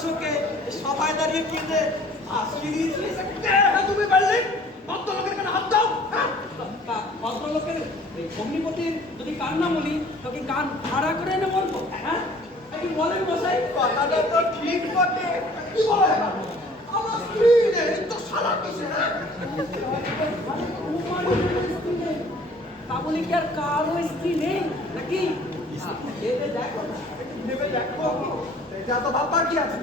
শোকে সবাই দাঁড়িয়ে কেঁদে দিয়েছে তুমি পারলে? ভদ্রলোকের কানে হাত দাও। হ্যাঁ? ভদ্রলোকের এই অগ্নিপতির যদি কান্না বলি তোকে কান ভাড়া করে এনে বলব? হ্যাঁ? বলেন কথাটা তো ঠিক বটে। কি বলো আমার স্ত্রী তো সারা কিসে হ্যাঁ? তা বলি কি আর কারও স্ত্রী নেই? নাকি? দেখো। না। দেখো। এটা তো ভাববার কি আছে?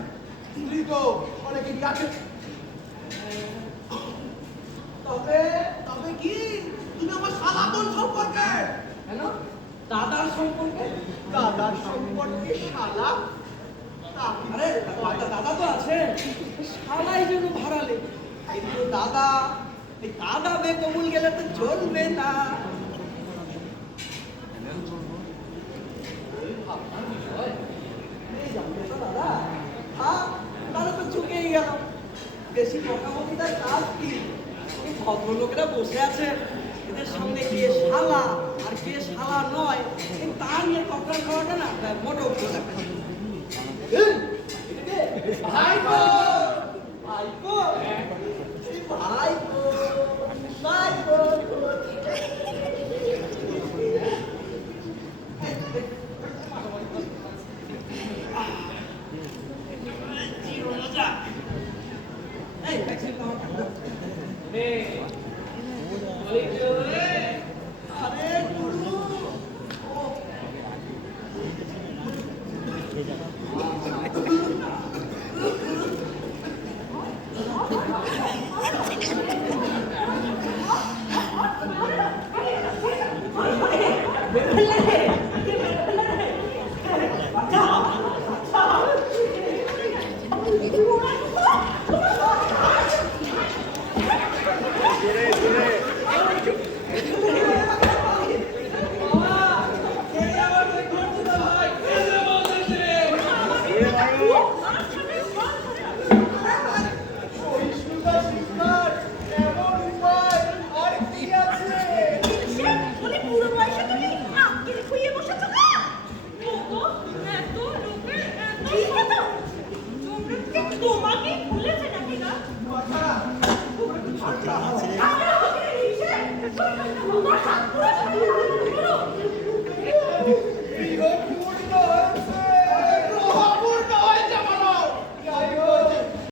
স্ত্রী তো অনেকেরই আছে? তবে তবে কি? তুমি আমার সালাতন সম্পর্কে। কেন? দাদার সম্পর্কে? দাদার সম্পর্কে শালা? আরে দাদা দাদা তো আছে। শালাই যেন ভাড়ালে। কিন্তু দাদা এই দাদা বেকবুল গেলে তো চলবে না এই জানলে তো দাদা হ্যাঁ তাহলে চুকেই গেল বেশি তার কাজ কি? ভদ্রলোকেরা বসে আছে। এদের সামনে কে শালা আর কে শালা নয় কিন্তু তা নিয়ে কপড়া খাওয়াটা না মোটো ভালো লাগবে না। এই, Oh!